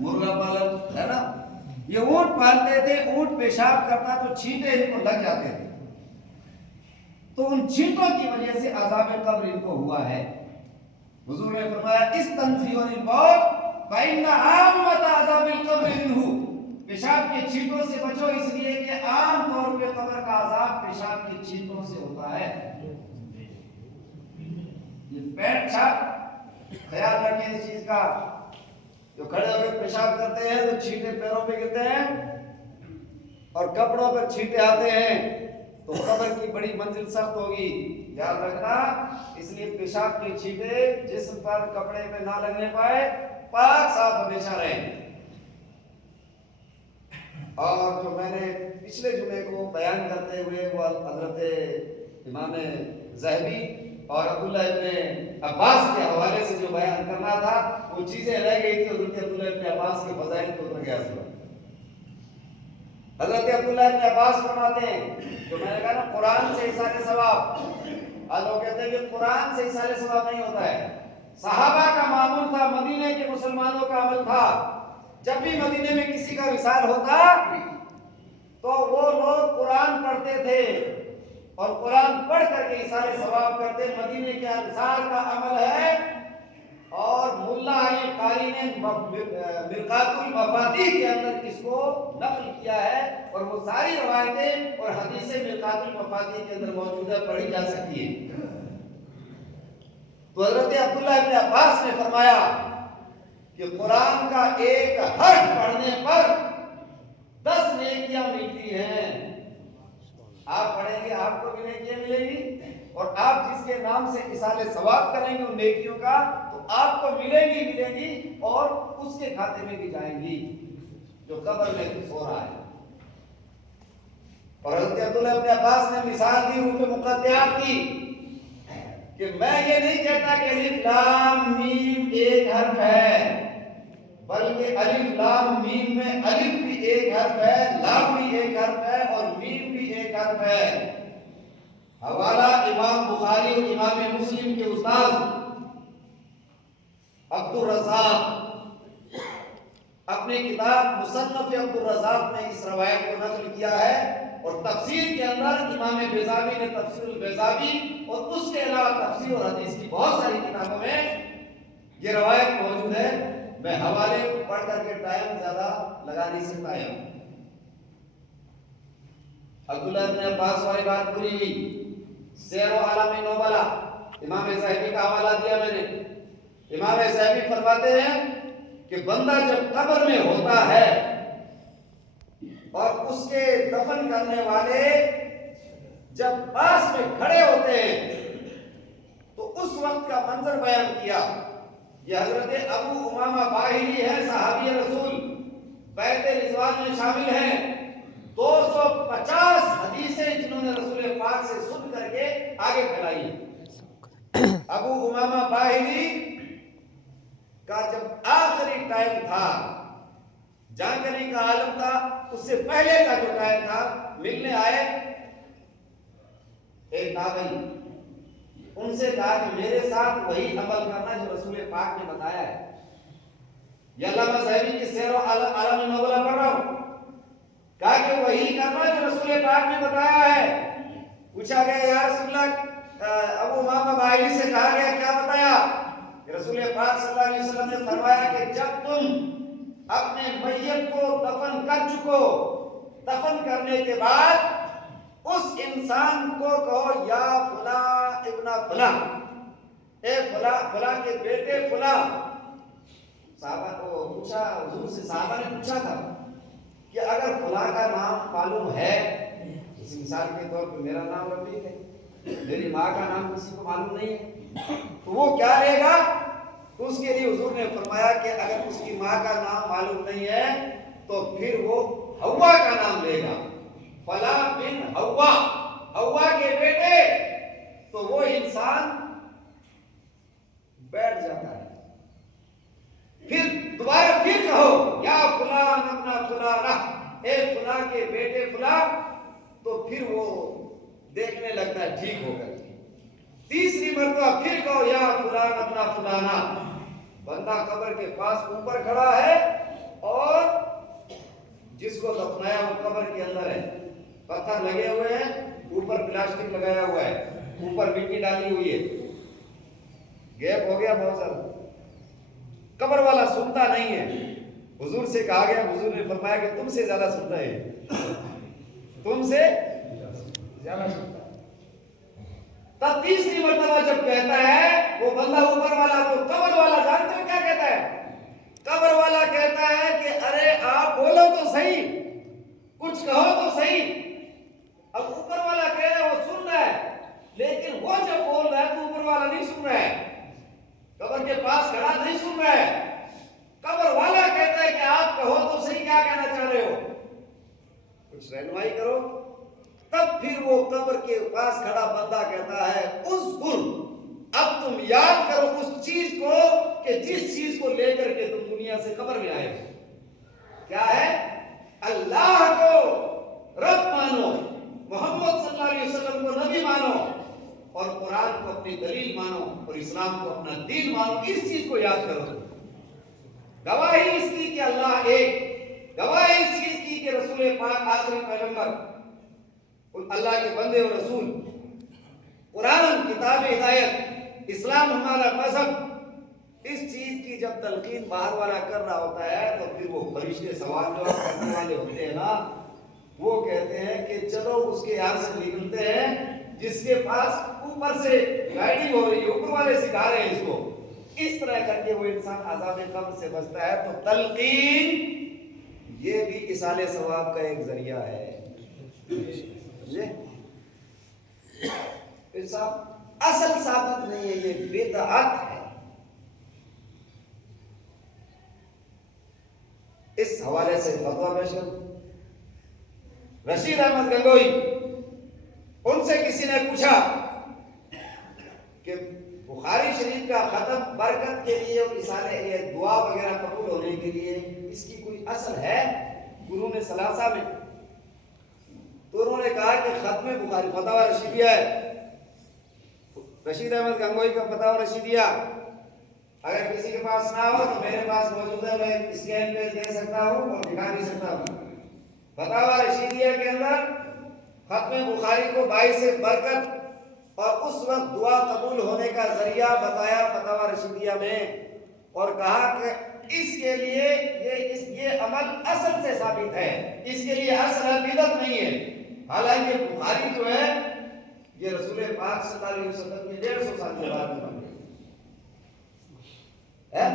मुर्गा पालन है ना, ये ऊंट पालते थे, ऊंट पेशाब करता तो छींटे इनको लग जाते थे, तो उन छींटों की वजह से अज़ाब कब्र इनको हुआ है। हुजूर ने फरमाया इस तंजीर मौत फइन्ना आम्मत अज़ाबिल कब्र मिनहु, पेशाब के छींटों से बचो इसलिए कि आम तौर पे कब्र का अज़ाब पेशाब के छींटों से होता है। ये पेट छाप ख्याल रखें इस चीज का, जो खड़े होकर पेशाब करते हैं तो छींटे पैरों पे गिरते हैं और कपड़ों पर छींटे आते हैं, तो कब्र की बड़ी मंजिल सख्त होगी, याद रखना। इसलिए पेशाब के छींटे जिस्म पर कपड़े पे ना लगने पाए, पाक साफ हमेशा रहें। और जो मैंने पिछले जुमे को बयान करते हुए वो हजरत इमाम ज़हबी और अब्दुल्लाह इब्न अब्बास के हवाले से जो बयान करना था वो चीजें रह गई थी। हजरत अब्दुल्लाह इब्न अब्बास के फज़ाइल को उतर गया था। हजरत अब्दुल्लाह इब्न अब्बास फरमाते हैं, जो मैंने कहा ना कुरान से इसाले सवाब, आज लोग कहते हैं कि कुरान से इसाले सवाब नहीं होता है। सहाबा का मामूल था, मदीने के मुसलमानों का अमल था, जब भी मदीने में किसी का विसाल होता तो वो लोग कुरान पढ़ते थे और कुरान पढ़ करके इसाले सवाब करते। मदीने के अंसार का अमल है और मुल्ला अली कारी ने मिरकातुल मफातीह के अंदर इसको नक़ल किया है और वो सारी रवायतें और हदीसें मिरकातुल मफातीह के अंदर मौजूद है, पढ़ी जा सकती है। तो हज़रत अब्दुल्लाह इब्न अब्बास ने फरमाया कि कुरान का एक हर्फ पढ़ने पर 10 नेकियां मिलती हैं। आप पढ़ेंगे आपको भी नेकियां मिलेंगी और आप जिसके नाम से इसाले सवाब करेंगे उन नेकियों का तो आपको मिलेंगी और उसके खाते में भी जाएंगी जो कब्र में सो रहा है। और हज़रत अब्दुल्लाह इब्न अब्बास ने मिसाल दी रूह मुक़द्दयात की कि मैं ये नहीं कहता कि अलिफ लाम मीम एक हर्फ है, बल्कि अलिफ लाम मीम में अलिफ भी एक हर्फ है, लाम भी एक हर्फ है और मीम भी एक हर्फ है। हवाला इमाम बुखारी और इमाम मुस्लिम के उस्ताद अब्दुल रज़्ज़ाक़ अपनी किताब मुसन्नफ़ अब्दुल रज़्ज़ाक़ में इस रवायत को नक़ल किया है और तफसीर के अंदर इमाम बेज़ावी ने तफसीरुल बेज़ावी और उसके अलावा तफसीर और हदीस की बहुत सारी किताबों में ये रवायत मौजूद है। मैं हवाले पढ़ करके टाइम ज्यादा लगा नहीं सकता है। अब्दुल्लाह इब्न अब्बास वाली बात पूरी हुई। सैर व आलम नौबला इमाम ज़हबी का हवाला दिया मैंने। इमाम ज़हबी फरमाते हैं कि बंदा जब कब्र में होता है और उसके दफन करने वाले जब पास में खड़े होते हैं तो उस वक्त का मंजर बयान किया। ये हजरत अबू उमामा बाहिली है, सहाबी रसूल, बैत रिज़वान में शामिल हैं। 250 हदीसें जिन्होंने रसूल पाक से सुन करके आगे फैलाई। अबू उमामा बाहिली का जब आखिरी टाइम था, जानकारी का आलम था, उससे पहले का जो टाइम था, मिलने आए एक ताबई, उनसे कहा कि मेरे साथ वही अमल करना जो रसूल पाक ने बताया है। ये अल्लामा ज़हबी की सैर आलम नौबला पढ़ रहा हूं, कहा कि वही करना जो रसूल पाक ने बताया है। पूछा गया या रसूलल्लाह, अबू उमामा बाहिली से कहा गया क्या बताया? रसूल पाक सल्लल्लाहु अलैहि वसल्लम ने फरमाया कि जब तुम अपने मैयत को दफन कर चुको, दफन करने के बाद उस इंसान को कहो या फुला इब्न फुला, ए फुला फुला के बेटे फुला। साहबा को पूछा, हुजूर से साहबा ने पूछा था कि अगर फुला का नाम मालूम है, इस इंसान के तौर पे मेरा नाम रफीक है, मेरी माँ का नाम किसी को मालूम नहीं है, तो वो क्या लेगा? तो उसके लिए हुजूर ने फरमाया कि अगर उसकी माँ का नाम मालूम नहीं है तो फिर वो हव्वा का नाम लेगा, फला बिन हव्वा, हव्वा के बेटे। तो वो इंसान बैठ जाता है। फिर दोबारा फिर कहो या फुलान अपना फुलाना, ए फुला के बेटे फुला, तो फिर वो देखने लगता है ठीक होकर। तीसरी मरतबा फिर कहो या फुलान अपना फुलाना, बंदा कब्र के पास ऊपर खड़ा है کو دفنایا وہ قبر کے اندر ہے، پتھر لگے ہوئے ہیں، اوپر پلاسٹک لگایا ہوا ہے، اوپر مٹی ڈالی ہوئی ہے، گیپ ہو گیا بہت زیادہ، قبر والا سنتا نہیں ہے۔ حضور سے کہا گیا، حضور نے فرمایا کہ تم سے زیادہ سنتا ہے، تم سے زیادہ سنتا ہے۔ تب تیسری مرتبہ جب کہتا ہے وہ بندہ اوپر والا، تو قبر والا جانتے ہو کیا کہتا ہے؟ قبر والا کہتا ہے کہ ارے آپ بولو تو صحیح، کچھ کہو تو صحیح۔ اب اوپر والا کہہ رہا ہے وہ سن رہا ہے، لیکن وہ جب بول رہا ہے تو اوپر والا نہیں سن رہا ہے، قبر کے پاس کھڑا نہیں سن رہا ہے۔ قبر والا کہتا ہے کہ آپ کہو تو صحیح، کیا کہنا چاہ رہے ہو، کچھ رہنمائی کرو۔ تب پھر وہ قبر کے پاس کھڑا بندہ کہتا ہے اذکر، اب تم یاد کرو اس چیز کو کہ جس چیز کو لے کر کے تم دنیا سے قبر میں آئے ہو۔ کیا ہے؟ اللہ کو رب مانو، محمد صلی اللہ علیہ وسلم کو نبی مانو، اور قرآن کو اپنی دلیل مانو، اور اسلام کو اپنا دین مانو۔ اس چیز کو یاد کرو۔ گواہی اس کی کہ اللہ ایک، گواہی اس چیز کی کہ رسول پاک آخری پیغمبر، اللہ کے بندے اور رسول، قرآن کتاب ہدایت، اسلام ہمارا مذہب۔ اس چیز کی جب تلقین باہر والا کر رہا ہوتا ہے تو پھر وہ فرشتے سوال جواب کرنے والے ہوتے ہیں نا، وہ کہتے ہیں کہ چلو اس کے یہاں سے نکلتے ہیں جس کے پاس اوپر سے گائیڈنگ ہو رہی ہے، اوپر والے سکھا رہے ہیں اس کو۔ اس طرح کر کے وہ انسان عذاب قبر سے بچتا ہے۔ تو تلقین یہ بھی ایصال ثواب کا ایک ذریعہ ہے۔ اصل ثابت نہیں ہے، یہ بدعت ہے۔ اس حوالے سے فتویٰ پیش کروں۔ رشید احمد گنگوئی، ان سے کسی نے پوچھا کہ بخاری شریف کا ختم برکت کے لیے اور رسالے یہ دعا وغیرہ قبول ہونے کے لیے اس کی کوئی اصل ہے قرون ثلاثہ میں؟ تو انہوں نے کہا کہ ختم بخاری فتاوی رشیدیہ ہے، رشید احمد گنگوئی کا فتاوی رشیدیہ، اگر کسی کے پاس نہ ہو تو میرے پاس موجود ہے، میں اسکین پہ دے سکتا ہوں اور دکھا بھی سکتا ہوں۔ فتاوی رشیدیہ کے اندر ختم بخاری کو باعث برکت اور اس وقت دعا قبول ہونے کا ذریعہ بتایا فتاوی رشیدیہ میں، اور کہا کہ اس کے لیے یہ عمل اصل سے ثابت ہے، اس کے لیے اصل بدعت نہیں ہے۔ حالانکہ بخاری جو ہے یہ رسول پاک صلی اللہ علیہ وسلم کے 150 سال کے بعد میں بن گئی ہے۔